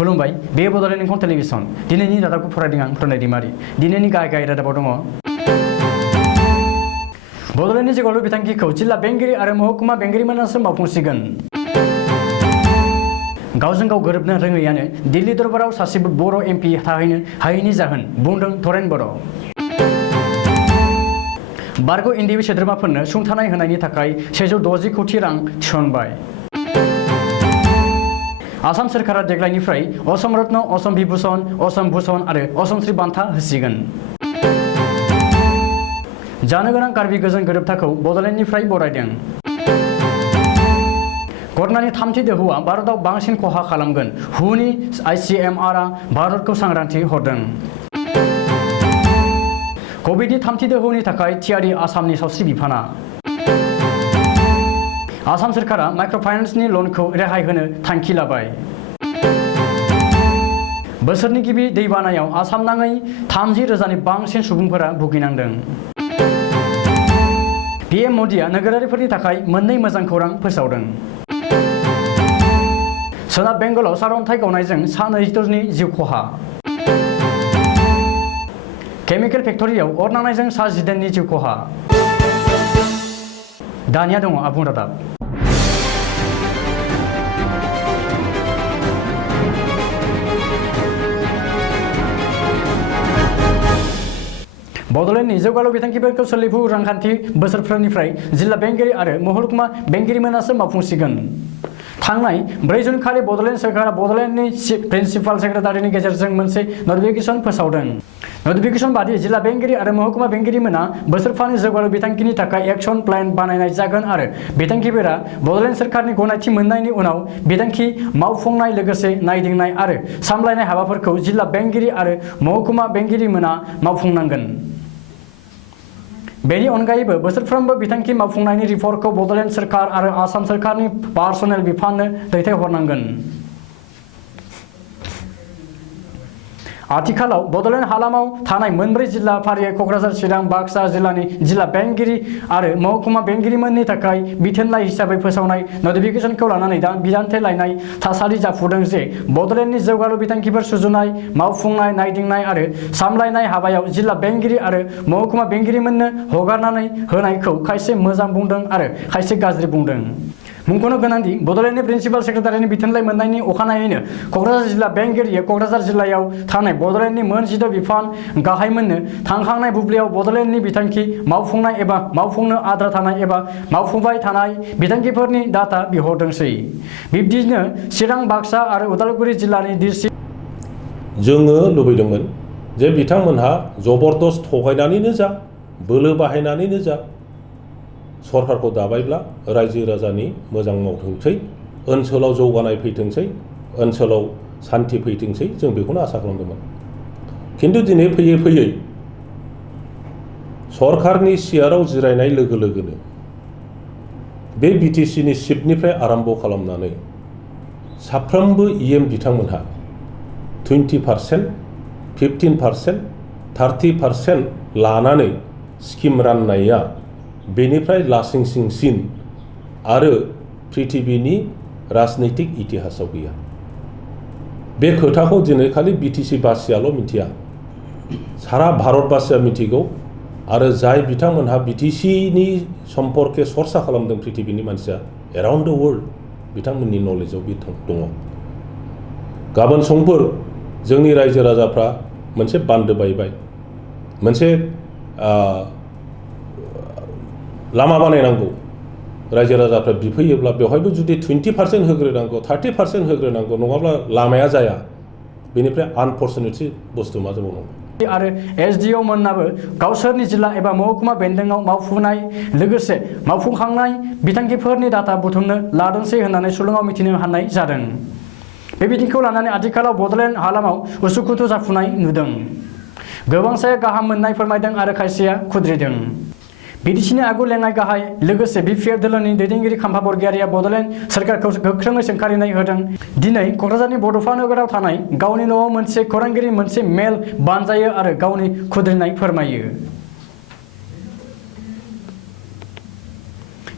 खुलुमबाय बे बड'लेण्ड इंखं टेलिभिजन दिनैनि रादाबखौ फरायदों आं प्रनय दैमारि दिनैनि गाहाय रादाबाव दङ बड'लेण्डनि जौगालु बिथांखिखौ जिल्ला बेंगिरि आरो महकुमा बेंगिरिमोनासो मावफुंसिगोन गावजों गाव गोरोबनो रोङैयानो दिल्ली दरबाराव सासेबो बर' एमपि थाहैनो हायैनि जाहोन बुंदों थरेन बर' बारग' इन्दिबि सोद्रोमाफोरनो सुंथानाय होनायनि थाखाय 160 कोटि रां थिसनबाय आसाम सोरखारा देग्लायनिफ्राय असम रत्न असम विभूषण असम भूषण आरो असम श्री बान्था होसिगोन जानो गोनां कार्बि गोजोन गोरोबथाखौ बड'लेण्डनिफ्राय बरायदों कर'नानि थामथि दोहौआ भारतआव बांसिन खहा खालामगोन हुनि ICMRआ भारतखौ सांग्रांथि हरदों कभिडनि थामथि दोहौनि थाखाय थियारि आसामनि सावस्रि बिफाना आसाम सोरखारा माइक्र'फाइनान्सनि लनखौ रेहाय होनो थांखि लाबाय बोसोरनि गिबि दैबानायाव आसाम नाङै 30,000नि बांसिन सुबुंफोरा भुगिनांदों PM मोदीआ नोगोरारिफोरनि थाखाय मोननै मोजां खौरां फोसावदों सोनाब बेंगलाव सारअन्थाइ गावनायजों सा 24 जिउ खहा केमिकेल फेक्टरियाव अर नांनायजों सा 19 जिउ खहा दानिया दङ आबुं रादाब बड'लेण्डनि जौगालु बिथांखिफोरखौ सोलिफु रांखान्थि बोसोरफोरनिफ्राय जिल्ला बेंगिरि आरो महकुमा बेंगिरिमोनासो मावफुंसिगोन थांनाय 4 जुन खालि बड'लेण्ड सोरखारा बड'लेण्डनि प्रिन्सिपाल सेक्रेटारिनि गेजेरजों मोनसे नटिफिकेसन फोसावदों नटिफिकेसन बादियै जिल्ला बेंगिरि आरो महकुमा बेंगिरिमोना बोसोरफानि जौगालु बिथांखिनि थाखाय एक्शन प्लेन बानायनाय जागोन आरो बिथांखिफोरा बड'लेण्ड सोरखारनि गनायथि मोननायनि उनाव बिथांखि मावफुंनाय लोगोसे नायदिंनाय आरो सामलायनाय हाबाफोरखौ जिल्ला बेंगिरि आरो महकुमा बेंगिरिमोना मावफुंनांगोन बेनि अनगायैबो बोसोरफ्रोमबो बिथांखि मावफुंनायनि रिपर्टखौ बड'लेण्ड सोरखार आरो आसाम सोरखारनि पार्सनेल बिफाननो दैथायहरनांगोन आथिखालाव बड'लेण्ड हालामाव थानाय मोनब्रै जिल्ला फारियै क'क्राझार चिरां बाक्सा जिल्लानि जिल्ला बेंगिरि आरो महकुमा बेंगिरिमोननि थाखाय बिथोनलाइ हिसाबै फोसावनाय नटिफिकेसनखौ लानानै दा बिदान्थि लायनाय थासारि जाफुदों जे बड'लेण्डनि जौगालु बिथांखिफोर सुजुनाय मावफुंनाय नायदिंनाय आरो सामलायनाय हाबायाव जिल्ला बेंगिरि आरो महकुमा बेंगिरिमोननो हगारनानै होनायखौ खायसे मोजां बुंदों आरो खायसे गाज्रि बुंदों मुंख'नो गोनांदि बड'लेण्डनि प्रिन्सिपाल सेक्रेटारिनि बिथोनलाइ मोननायनि अखानायैनो क'क्राझार जिल्ला बेंगिरिया क'क्राझार जिल्लायाव थानाय बड'लेण्डनि मोन 16 बिफान गाहायमोननो थांखांनाय बुब्लियाव बड'लेण्डनि बिथांखि मावफुंनाय एबा मावफुंनो आद्रा थानाय एबा मावफुंबाय थानाय बिथांखिफोरनि डाटा बिहरदोंसै बिब्दिनो चिरां बाक्सा आरो उदालगुरि जिल्लानि डिसि जोङो लुबैदोंमोन जे बिथांमोनहा जबरदस्त थगायनानैनो जा बोलो बाहायनानैनो जा सरकारखौ दाबायब्ला रायजो राजानि मोजां मावथोंसै ओनसोलाव जौगानाय फैथोंसै ओनसोलाव शान्ति फैथोंसै जों बेखौनो आसा खालामदोंमोन खिन्थु दिनै फैयै फैयै सरकारनि सियाराव जिरायनाय लोगो लोगोनो बे BTCनि चिफनिफ्राय आरम्भ खालामनानै साफ्रोमबो EM बिथांमोनहा 20%, 15%, 30% लानानै स्किम राननाया बेनिफ्राय लासिंसिंसिन आरो पृथिबीनि राजनैतिक इतिहासाव गैया बे खोथाखौ दिनै खालि BTC बासियाल' मिथिया सारा भारतबासिया मिथिगौ आरो जाय बिथांमोनहा BTCनि सम्पर्के सर्सा खालामदों पृथिबीनि मानसिया एराउन्ड द वर्ल्ड बिथांमोननि नलेजाव बे दङ गाबोन समफोर जोंनि रायजो राजाफ्रा मोनसे बान्दो बायबाय मोनसे लामा बानायनांगौ रायजो राजाफ्रा बिफैयोब्ला बेवहायबो जुदि 20% होग्रोनांगौ 30% होग्रोनांगौ नङाब्ला लामाया जाया बेनिफ्राय आनफर्चुनेटलि बुस्थु मा जाबावनांगौ आरो SDO मोननाबो गावसोरनि जिल्ला एबा महकुमा बेन्दोङाव मावफुंनाय लोगोसे मावफुंखांनाय बिथांखिफोरनि डाटा बुथुमनो लादोंसै होननानै सुलुङाव मिथिनो हानाय जादों बे बिथिंखौ लानानै आथिखालाव बड'लेण्ड हालामाव उसुखुथु जाफुनाय नुदों गोबांसाया गाहाम मोननाय फोरमायदों आरो खायसेया खुद्रिदों BTCनि आगु लेङाइ गाहाय लोगोसे BPR दोलोनि दैदेनगिरि खाम्फा बरगयारिया बड'लेण्ड सोरखारखौ गोख्रोङै सोंखारिनाय होदों दिनै क'क्राझारनि बड'फा नोगोराव थानाय गावनि न'आव मोनसे खौरांगिरि मोनसे मेल बानजायो आरो गावनि खुद्रिनाय फोरमायो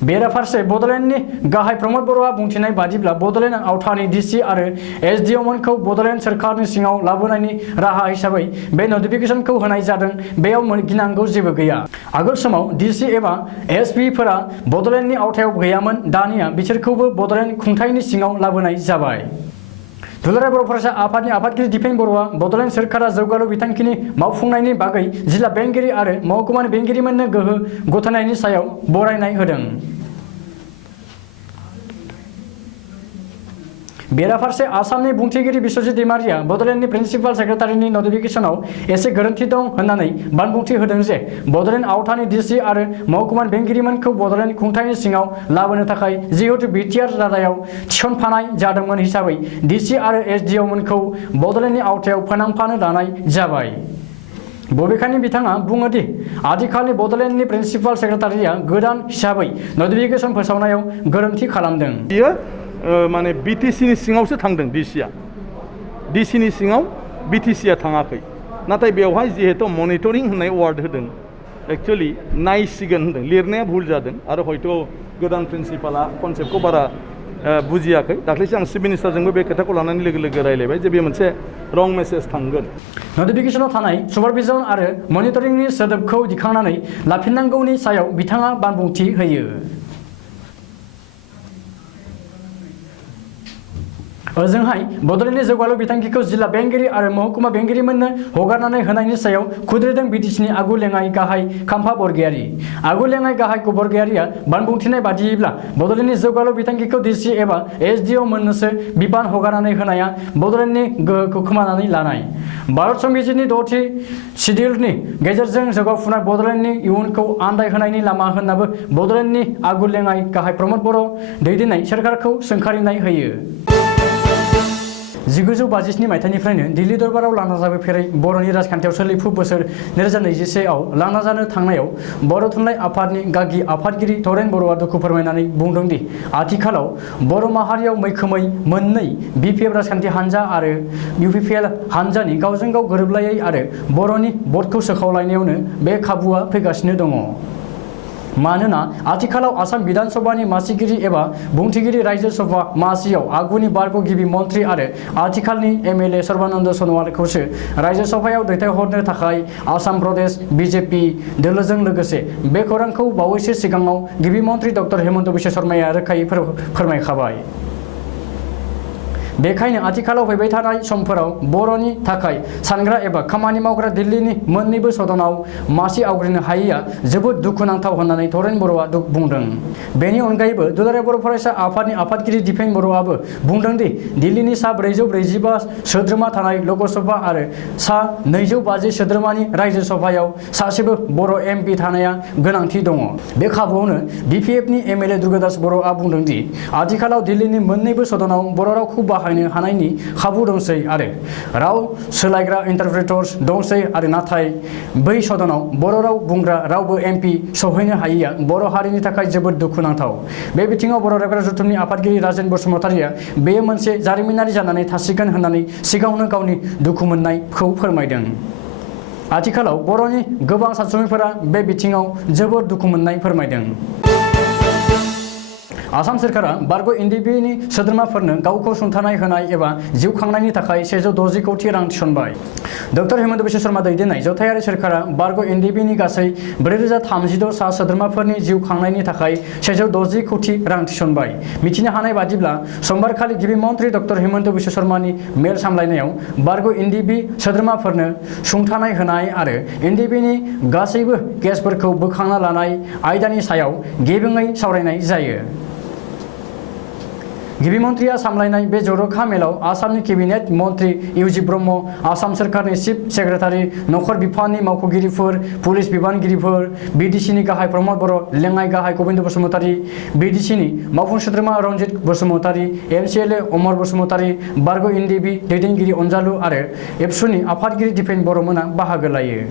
बेराफारसे बड'लेण्डनि गाहाय प्रमद बर'आ बुंथिनाय बादिब्ला बड'लेण्ड आवथानि डिसि आरो एसडिअ मोनखौ बड'लेण्ड सोरखारनि सिङाव लाबोनायनि राहा हिसाबै बे नटिफिकेसनखौ होनाय जादों। बेयाव गिनांगौ जेबो गैया। आगोल समाव डिसि एबा एसपिफोरा बड'लेण्डनि आवथायाव गैयामोन। दानिया बिसोरखौबो बड'लेण्ड खुंथायनि सिङाव लाबोनाय जाबाय। दुलाराय बर' फरायसा आफादनि आफादगिरि दिपेन बर'आ बड'लेण्ड सोरखारा जौगालु बिथांखिनि मावफुंनायनि बागै जिल्ला बेंगिरि आरो महकुमानि बेंगिरिमोननो गोहो गथायनायनि सायाव बरायनाय होदों। बेराफारसे आसामनि बुंथिगिरि बिश्वजित दैमारिया बड'लेण्डनि प्रिन्सिपाल सेक्रेटारिनि नटिफिकेसनाव एसे गोरोन्थि दं होननानै बानबुंथि होदों जे बड'लेण्ड आवथानि डिसि आरो महकुमानि बेंगिरिमोनखौ बड'लेण्ड खुंथायनि सिङाव लाबोनो थाखाय जिहेतु बिटिआर रादायाव थिसनफानाय जादोंमोन हिसाबै डिसि आरो एसडिअ मोनखौ बड'लेण्डनि आवथायाव फोनांफानो लानाय जाबाय। बबेखानि बिथाङा बुङो दि आथिखालनि बड'लेण्डनि प्रिन्सिपाल सेक्रेटारिया गोदान हिसाबै नटिफिकेसन फोसावनायाव गोरोन्थि खालामदों। माने बिटिसिनि सिङावसो थांदों डिसिआ। डिसिनि सिङाव बिटिसिआ थाङाखै। नाथाय बेवहाय जिहेतु मनिटरिं होननाय वार्ड होदों, एक्चुअलि नायसिगोन होनदों। लिरनाया भुल जादों आरो हयथ' गोदान प्रिन्सिपाला कनसेप्टखौ बारा बुजियाखै। दाख्लैसो आं चिफ मिनिस्टारजोंबो बे खोथाखौ लानानै लोगो लोगो रायलायबाय जे बे मोनसे रं मेसेज थांगोन। नटिफिकेसनाव थानाय सुपारभिजन आरो मनिटरिंनि सोदोबखौ दिखांनानै लाफिननांगौनि सायाव बिथाङा बानबुंथि होयो। ओजोंहाय बड'लेण्डनि जौगालु बिथांखिखौ जिल्ला बेंगिरि आरो महकुमा बेंगिरिमोननो हगारनानै होनायनि सायाव खुद्रिदों बिटिसिनि आगु लेङाइ गाहाय खाम्फा बरगयारी। आगु लेङाइ गाहाय बरगयारीया बानबुंथिनाय बादियैब्ला बड'लेण्डनि जौगालु बिथांखिखौ डिसि एबा एसडिअ मोननोसो बिबान हगारनानै होनाया बड'लेण्डनि गोहोखौ खोमानानै लानाय। भारत संबिजितनि 6थि सिडिउलनि गेजेरजों जौगाफुनाय बड'लेण्डनि इयुनखौ आन्दायहोनायनि लामा होननाबो बड'लेण्डनि आगु लेङाइ गाहाय प्रमद बर' दैदेननाय सोरखारखौ सोंखारिनाय होयो। 1957 मायथाइनिफ्रायनो दिल्ली दरबाराव लांना जाबोफेरै बर'नि राजखान्थियाव सोलिफु बोसोर 2021 आव लांना जानो थांनायाव बर' थुनलाइ आफादनि गागि आफादगिरि धरेन बर'आ दुखु फोरमायनानै बुंदों दि आथिखालाव बर' माहारियाव मैखोमै मोननै बिपिएफ राजखान्थि हान्जा आरो इउपिपिएल हान्जानि गावजों गाव गोरोबलायै आरो बर'नि भटखौ सोखावलायनायावनो बे खाबुआ फैगासिनो दङ। मानोना आथिखालाव आसाम विधान सभानि मासिगिरि एबा बुंथिगिरि रायजो सभा मासियाव आगुनि बारग' गिबि मन्थ्रि आरो आथिखालनि एमएलए सर्बानन्द सन'वालखौसो रायजो सभायाव दैथायहरनो थाखाय आसाम प्रदेश बिजेपि दोलोजों लोगोसे बे खौरांखौ बावैसो सिगाङाव गिबि मन्थ्रि डक्टर हेमन्त बिश्व शर्माया रोखायै फोरमायखाबाय। बेखायनो आथिखालाव फैबाय थानाय समफोराव बर'नि थाखाय सानग्रा एबा खामानि मावग्रा दिल्लीनि मोन्नैबो सदनाव मासि आवग्रिनो हायैया जोबोद दुखुनांथाव होननानै धरेन बर'आ बुंदों। बेनि अनगायैबो दुलाराय बर' फरायसा आफादनि आफादगिरि दिपेन बर'आबो बुंदों दि दिल्लीनि सा 445 सोद्रोमा थानाय लकसभा आरो सा 250 सोद्रोमानि रायजो सभायाव सासेबो बर' एमपि थानाया गोनांथि दङ। बे खाबुआवनो बिपिएफनि एमएलए दुर्गादास बर'आ बुंदों दि आथिखालाव दिल्लीनि मोन्नैबो सदनाव बर' रावखौ बाहायनो हानायनि खाबु दंसै आरो राव सोलायग्रा इन्टारप्रेटर्स दंसै आरो नाथाय बै सदनाव बर' राव बुंग्रा रावबो एमपि सौहैनो हायैया बर' हारिनि थाखाय जोबोद दुखुनांथाव। बे बिथिङाव बर' रायग्रा जथुमनि आफादगिरि राजेन बसुमतारिया बेयो मोनसे जारिमिनारि जानानै थासिगोन होननानै सिगाङावनो गावनि दुखु मोननायखौ फोरमायदों। आथिखालाव बर'नि गोबां सानसुमैफोरा बे बिथिङाव जोबोद दुखु मोननाय फोरमायदों। आसाम सोरखारा बारग' एनडिबिनि सोद्रोमाफोरनो गावखौ सुंथानाय होनाय एबा जिउ खांनायनि थाखाय 140 कौटि रां थिसनबाय। डक्टर हेमन्त बिश्व शर्मा दैदेननाय जथायारि सोरखारा बारग' एनडिबिनि गासै 4036 सा सोद्रोमाफोरनि जिउ खांनायनि थाखाय 160 कौटि रां थिसनबाय। मिथिनो हानाय बादिब्ला समबारखालि गिबि मन्थ्रि डक्टर हेमन्त बिश्व शर्मानि मेल सामलायनायाव बारग' एनडिबि सोद्रोमाफोरनो सुंथानाय होनाय आरो एनडिबिनि गासैबो केसफोरखौ बोखांना लानाय आयदानि सायाव गेबेङै सावरायनाय जायो। गिबि मन्थ्रिया सामलायनाय बे जर'खा मेलाव आसामनि केबिनेट मन्थ्रि इउजि ब्रह्म, आसाम सोरखारनि चिफ सेक्रेटारि, नखर बिफाननि मावख'गिरिफोर, पुलिस बिबानगिरिफोर, बिडिसिनि गाहाय प्रमद बर', लेङाइ गाहाय गबिन्द बसुमतारी, बिडिसिनि मावफुं सोद्रोमा रन्जित बसुमतारी, एमसिएलए अमर बसुमतारी, बारग' एनडिबि दैदेनगिरि अनजालु आरो एबसुनि आफादगिरि दिपेन बर'मोना बाहागो लायो।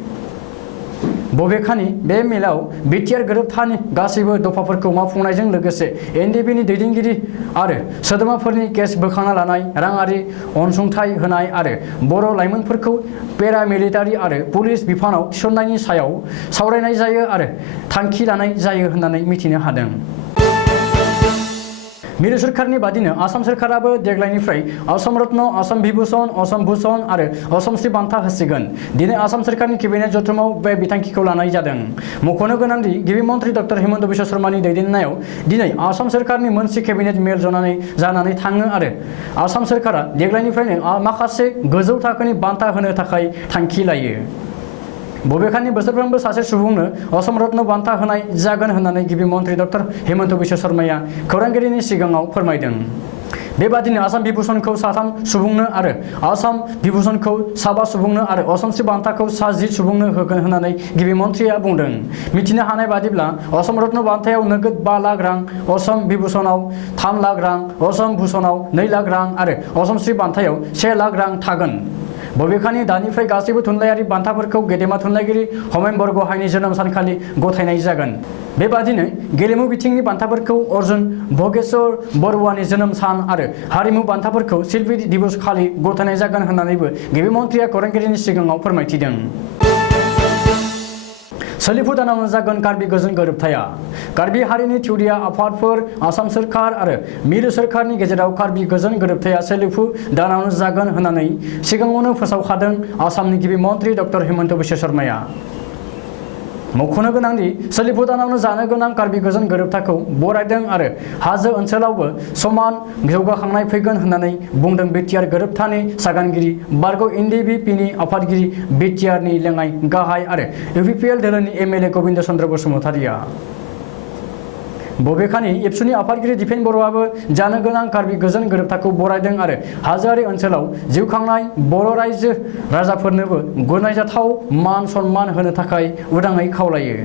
बबेखानि बे मेलाव बिटिआर गोरोबथानि गासैबो दफाफोरखौ मावफुंनायजों लोगोसे एनडिबिनि दैदेनगिरि आरो सोद्रोमाफोरनि केस बोखांना लानाय, राङारि अनसुंथाइ होनाय आरो बर' लाइमोनफोरखौ पेरामिलिटारि आरो पुलिस बिफानाव थिसननायनि सायाव सावरायनाय जायो आरो थांखि लानाय जायो होननानै मिथिनो हादों। मिरु सोरखारनि बादिनो आसाम सोरखाराबो देग्लायनिफ्राय असम रत्न, असम बिभूषण, असम भूषण आरो असम श्री बान्था होसिगोन। दिनै आसाम सोरखारनि केबिनेट जथुमाव बे बिथांखिखौ लानाय जादों। मख'नो गोनांदि गिबि मन्त्रि डक्टर हिमन्त बिश्व शर्मानि दैदेननायाव दिनै आसाम सोरखारनि मोनसे केबिनेट मेल जानानै थाङो आरो आसाम सोरखारा देग्लायनिफ्रायनो माखासे गोजौ थाखोनि बान्था होनो थाखाय थांखि लायो। बबेखानि बोसोरफ्रोमबो सासे सुबुंनो असम रत्न बान्था होनाय जागोन होननानै गिबि मन्त्रि डक्टर हिमन्त बिश्व शर्माया खौरांगिरिनि सिगाङाव फोरमायदों। बेबादिनो आसाम बिभूषणखौ 3 सुबुंनो आरो आसाम बिभूषणखौ 7 सुबुंनो आरो असम श्री बान्थाखौ 10 सुबुंनो होगोन होननानै गिबि मन्थ्रिया बुंदों। मिथिनो हानाय बादिब्ला असम रत्न बान्थायाव नोगोद 5 लाख रां, असम बिभूषणआव 3 लाख रां, असम भूषणआव 2 लाख रां आरो असम श्री बान्थायाव 1 लाख रां थागोन। बबेखानि दानिफ्राय गासैबो थुनलाइयारि बान्थाफोरखौ गेदेमा थुनलाइगिरि हमेन बरग'हाइनि जोनोम सानखालि गथायनाय जागोन। बेबादिनो गेलेमु बिथिंनि बान्थाफोरखौ अर्जुन भगेश्वर बरुवानि जोनोम सान आरो हारिमु बान्थाफोरखौ शिल्पी दिवस खालि गथायनाय जागोन होननानैबो गिबि मन्थ्रिया खौरांगिरिनि सिगाङाव फोरमायथिदों। सोलिफु दानावनो जागोन कार्बि गोजोन गोरोबथाया। कार्बि हारिनि थिउरिया आफादफोर, आसाम सोरखार आरो मिरु सोरखारनि गेजेराव कार्बि गोजोन गोरोबथाया सोलिफु दानावनो जागोन होननानै सिगाङावनो फोसावखादों आसामनि गिबि मन्त्रि डक्टर हिमन्त बिश्व शर्माया। मख'नो गोनांदि सोलिफु दानावनो जानो गोनां कार्बि गोजोन गोरोबथाखौ बरायदों आरो हाजो ओनसोलावबो समान जौगाखांनाय फैगोन होननानै बुंदों बिटिआर गोरोबथानि सागानगिरि बारग' एनडिपिनि आफादगिरि बिटिआरनि लेङाइ गाहाय आरो इउपिपिएल दोलोनि एमएलए गबिन्द चन्द्र बसुमतारिया। बबेखानि एबसुनि आफादगिरि दिपेन बर'आबो जानो गोनां कार्बि गोजोन गोरोबथाखौ बरायदों आरो हाजोआरि ओनसोलाव जिउ खांनाय बर' रायजो राजाफोरनोबो गनायजाथाव मान सन्मान होनो थाखाय उदाङै खावलायो।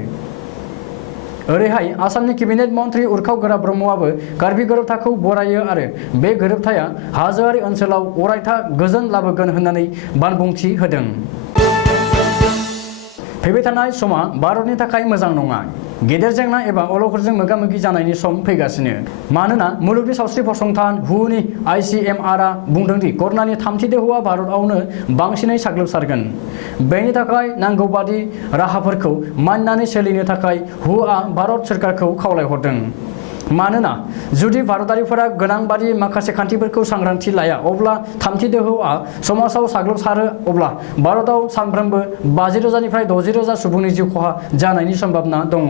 ओरैहाय आसामनि केबिनेट मन्त्रि उरखाव गोरा ब्रह्मआबो कार्बि गोरोबथाखौ बरायो आरो बे गोरोबथाया हाजोआरि ओनसोलाव अरायथा गोजोन लाबोगोन होननानै बानबुंथि होदों। फैबाय थानाय समा भारतनि थाखाय मोजां नङा। गेदेर जेंना एबा अलखदजों मोगा-मोगि जानायनि सम फैगासिनो। मानोना मुलुगनि सावस्रि फसंथान हुनि ICMRआ बुंदोंदि कर'नानि 3थि दोहौआ भारतआवनो बांसिनै साग्लोबसारगोन। बेनि थाखाय नांगौ बादि राहाफोरखौ मानिनानै सोलिनो थाखाय हुआ भारत सोरखारखौ खावलायहरदों। मानोना जुदि भारतारिफोरा गोनां बादि माखासे खान्थिफोरखौ सांग्रांथि लाया अब्ला 3थि दोहौआ समाजाव साग्लोबसारो अब्ला भारताव सानफ्रोमबो 50,000निफ्राय 60,000 सुबुंनि जिउ खहा जानायनि सम्भाबना दङ।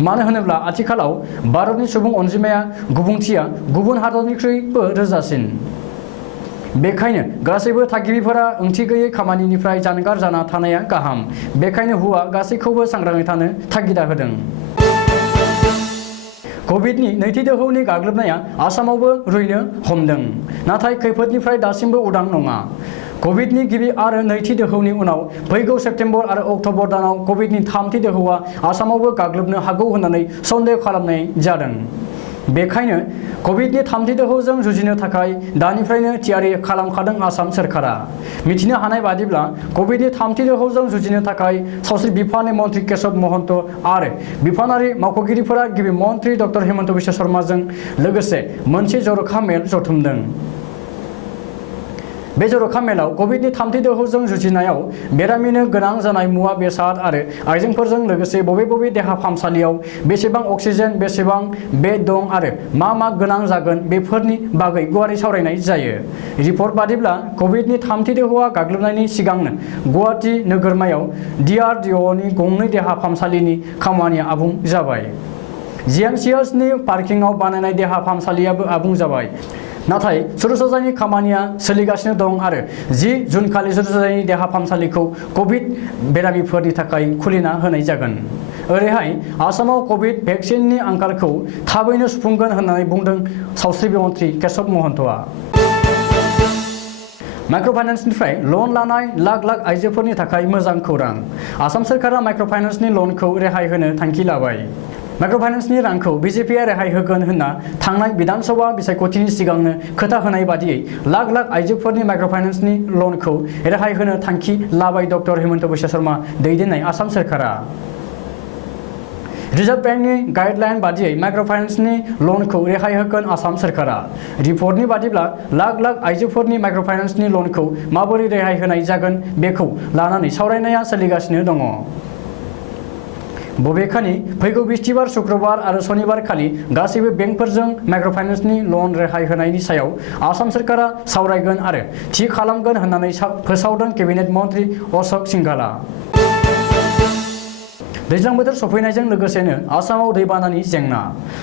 मानो होनोब्ला आथिखालाव भारतनि सुबुं अनजिमाया गुबुंथिया गुबुन हादरनिख्रुइबो रोजासिन। बेखायनो गासैबो थागिबिफोरा ओंथि गैयै खामानिनिफ्राय जानगार जाना थानाया गाहाम। बेखायनो हुआ गासैखौबो सांग्राङै थानो तागिदा होदों। कभिडनि 2थि दोहौनि गाग्लोबनाया आसामावबो रुइनो हमदों। नाथाय खैफोदनिफ्राय दासिमबो उदां नङा। कभिडनि गिबि आरो 2थि दोहौनि उनाव फैगौ सेप्तेम्बर आरो अक्ट'बर दानाव कभिडनि 3थि दोहौआ आसामावबो गाग्लोबनो हागौ होननानै सन्देह खालामनाय जादों। बेखायनो कभिडनि 3थि दोहौजों जुजिनो थाखाय दानिफ्रायनो थियारि खालामखादों आसाम सोरखारा। मिथिनो हानाय बादिब्ला कभिडनि 3थि दोहौजों जुजिनो थाखाय सावस्रि बिफाननि मन्त्रि केशव महन्त आरो बिफानारि मावख'गिरिफोरा गिबि मन्त्रि डक्टर हिमन्त बिश्व शर्माजों लोगोसे मोनसे जर'खा मेल जथुमदों। बे जर'खा मेलाव कभिडनि 3थि दोहौजों जुजिनायाव बेरामिनो गोनां जानाय मुवा बेसाद आरो आइजेंफोरजों लोगोसे बबे देहा फाहामसालियाव बेसेबां अक्सिजेन, बेसेबां बेड दं आरो मा गोनां जागोन बेफोरनि बागै गुवारै सावरायनाय जायो। रिपर्ट बादिब्ला कभिडनि 3थि दोहौआ गाग्लोबनायनि सिगांनो गुवाहाटी नोगोरमायाव DRDOनि 2 देहा फाहामसालिनि खामानिया आबुं जाबाय। GMCHनि पार्किंआव बानायनाय देहा फाहामसालियाबो आबुं जाबाय। नाथाय सुरुसजायनि खामानिया सोलिगासिनो दं आरो 10 जुन खालि सुरुसजायनि देहा फाहामसालिखौ कभिड बेरामिफोरनि थाखाय खुलिना होनाय जागोन। ओरैहाय आसामाव कभिड भेक्सिननि आंखालखौ थाबैनो सुफुंगोन होननानै बुंदों सावस्रि मन्त्रि केशव महन्तआ। माइक्र'फाइनान्सनिफ्राय लन लानाय लाख आइजोफोरनि थाखाय मोजां खौरां। आसाम सोरखारा माइक्र'फाइनान्सनि लनखौ रेहाय होनो थांखि लाबाय। माइक्र'फाइनान्सनि रांखौ बिजेपिआ रेहाय होगोन होनना थांनाय बिधानसभा बिसायख'थिनि सिगांनो खोथा होनाय बादियै लाख आइजोफोरनि माइक्र'फाइनान्सनि लनखौ रेहाय होनो थांखि लाबाय डक्टर हिमन्त बिश्व शर्मा दैदेननाय आसाम सोरखारा। रिजार्भ बेंकनि गाइडलाइन बादियै माइक्र'फाइनान्सनि लनखौ रेहाय होगोन आसाम सोरखारा। रिपर्टनि बादिब्ला लाख आइजोफोरनि माइक्र'फाइनान्सनि लनखौ माबोरै रेहाय होनाय जागोन बेखौ लानानै सावरायनाया सोलिगासिनो दङ। बबेखानि फैगौ बिस्थिबार शुक्रबार आरो सनिबार खालि गासैबो बेंकफोरजों माइक्र'फाइनेन्सनि लन रेहाय होनायनि सायाव आसाम सोरखारा सावरायगोन आरो थि खालामगोन होननानै फोसावदों केबिनेट मन्त्रि अशोक सिंघालआ। दैज्लां बोथोर सफैनायजों लोगोसेनो आसामाव दैबानानि जेंना।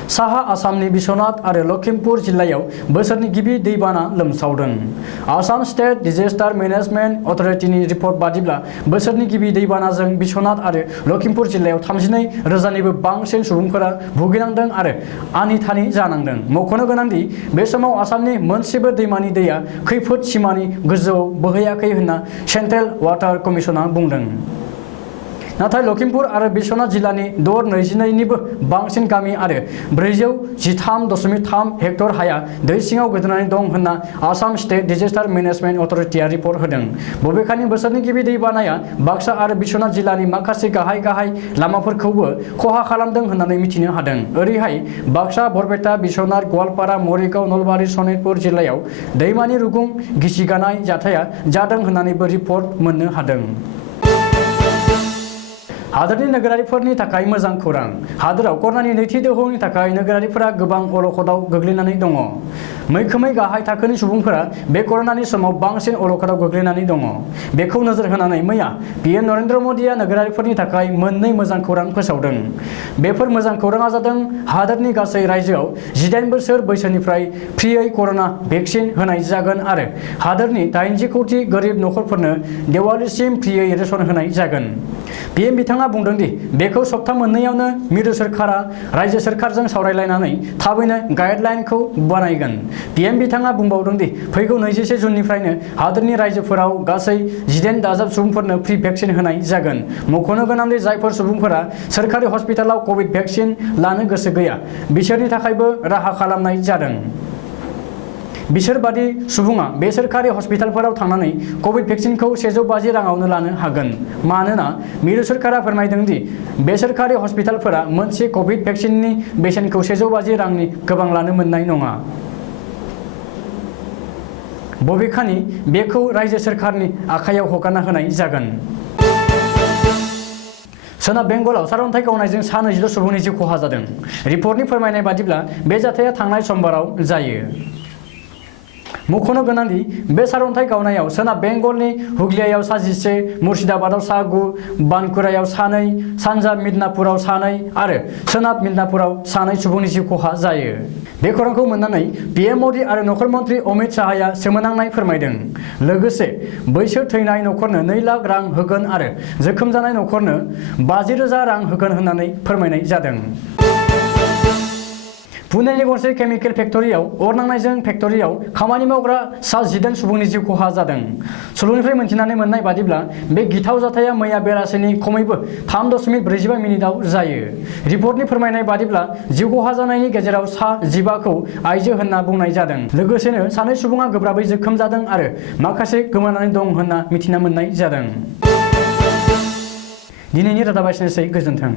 साहा आसामनि बिश्वनाथ आरो लखिमपुर जिल्लायाव बोसोरनि गिबि दैबाना लोमसावदों। आसाम स्टेट डिजेस्टार मेनेजमेन्ट अथ'रिटिनि रिपर्ट बादिब्ला बोसोरनि गिबि दैबानाजों बिश्वनाथ आरो लखिमपुर जिल्लायाव 32,000निबो बांसिन सुबुंफोरा भुगिनांदों आरो आनि-थानि जानांदों। मख'नो गोनांदि बे समाव आसामनि मोनसेबो दैमानि दैया खैफोद सिमानि गोजौआव बोहैयाखै होनना सेन्ट्रेल वाटार कमिसना बुंदों। नाथाय लखिमपुर आरो बिश्वनाथ जिल्लानि 622निबो बांसिन गामि आरो 413.3 हेक्टर हाया दै सिङाव गोदोनानै दं होनना आसाम स्टेट डिजेस्टार मेनेजमेन्ट अथ'रिटिआ रिपर्ट होदों। बबेखानि बोसोरनि गिबि दैबानाया बाक्सा आरो बिश्वनाथ जिल्लानि माखासे गाहाय लामाफोरखौबो खहा खालामदों होननानै मिथिनो हादों। ओरैहाय बाक्सा, बरपेटा, बिश्वनाथ, गवालपारा, मरिगाव, नलबारि, सनितपुर जिल्लायाव दैमानि रुगुं गिसिगानाय जाथाया जादों होननानैबो रिपर्ट मोननो हादों। हादोरनि नोगोरारिफोरनि थाखाय मोजां खौरां। हादोराव कर'नानि नैथि दोहौनि थाखाय नोगोरारिफोरा गोबां अलखदाव गोग्लैनानै दङ। मैखोमै गाहाय थाखोनि सुबुंफोरा बे कर'नानि समाव बांसिन अलखदाव गोग्लैनानै दङ। बेखौ नोजोर होनानै मैया PM नरेन्द्र मदिआ नोगोरारिफोरनि थाखाय मोननै मोजां खौरां फोसावदों। बेफोर मोजां खौराङा जादों हादोरनि गासै रायजोआव 18 बोसोर बैसोनिफ्राय फ्रियै कर'ना भेक्सिन होनाय जागोन आरो हादोरनि 80 कौटि गोरिब नखरफोरनो देवालिसिम फ्रियै रेशन होनाय जागोन। PM बिथाङा बुंदों दि बेखौ सप्ता मोननैयावनो मिरु सोरखारा रायजो सोरखारजों सावरायलायनानै थाबैनो गाइडलाइनखौ बानायगोन। PM बिथाङा बुंबावदों दि फैगौ 21 जुननिफ्रायनो हादोरनि रायजोफोराव गासै 18 दाजाब सुबुंफोरनो फ्रि भेक्सिन होनाय जागोन। मख'नो गोनांदि जायफोर सुबुंफोरा सोरखारि हस्पिटालाव कभिड भेक्सिन लानो गोसो गैया बिसोरनि थाखायबो राहा खालामनाय जादों। बिसोर बादि सुबुङा बे सोरखारि हस्पिटालफोराव थांनानै कभिड भेक्सिनखौ 150 राङावनो लानो हागोन। मानोना मिरु सोरखारा फोरमायदों दि बे सोरखारि हस्पिटालफोरा मोनसे कभिड भेक्सिननि बेसेनखौ 150 रांनि गोबां लानो मोननाय नङा। बबेखानि बेखौ रायजो सोरखारनि आखायाव हगारना होनाय जागोन। सोनाब बेंगलाव सारअन्थाइ गावनायजों सा 20 सुबुंनि जिउ खहा जादों। रिपर्टनि फोरमायनाय बादिब्ला बे जाथाया थांनाय समबाराव जायो। मख'नो गोनांदि बे सारअन्थाइ गावनायाव सोनाब बेंगलनि हुगलियाव सा 11, मुर्शिदाबादआव सा 9, बानकुरायाव सा 2, सानजा मिदनापुराव सा 2 आरो सोनाब मिदनापुराव सा 2 सुबुंनि जिउ खहा जायो। बे खौरांखौ मोननानै PM मदि आरो नखर मन्त्रि अमित शाहया सोमोनांनाय फोरमायदों। लोगोसे बैसो थैनाय नखरनो 2 लाख रां होगोन आरो जोखोम जानाय नखरनो 50,000 रां होगोन होननानै फोरमायनाय जादों। पुनेनि गंसे केमिकेल फेक्टरियाव अर नांनायजों फेक्टरियाव खामानि मावग्रा सा 18 सुबुंनि जिउ खहा जादों। सुलुंनिफ्राय मिन्थिनानै मोननाय बादिब्ला बे गिथाव जाथाया मैया बेलासिनि खमैबो 3.45 मिनिटआव जायो। रिपर्टनि फोरमायनाय बादिब्ला जिउ खहा जानायनि गेजेराव सा 15खौ आइजो होनना बुंनाय जादों। लोगोसेनो 2 सुबुङा गोब्राबै जोखोम जादों आरो माखासे गोमानानै दं होनना मिथिना मोननाय जादों। दिनैनि रादाबा एसेनोसै। गोजोन्थों।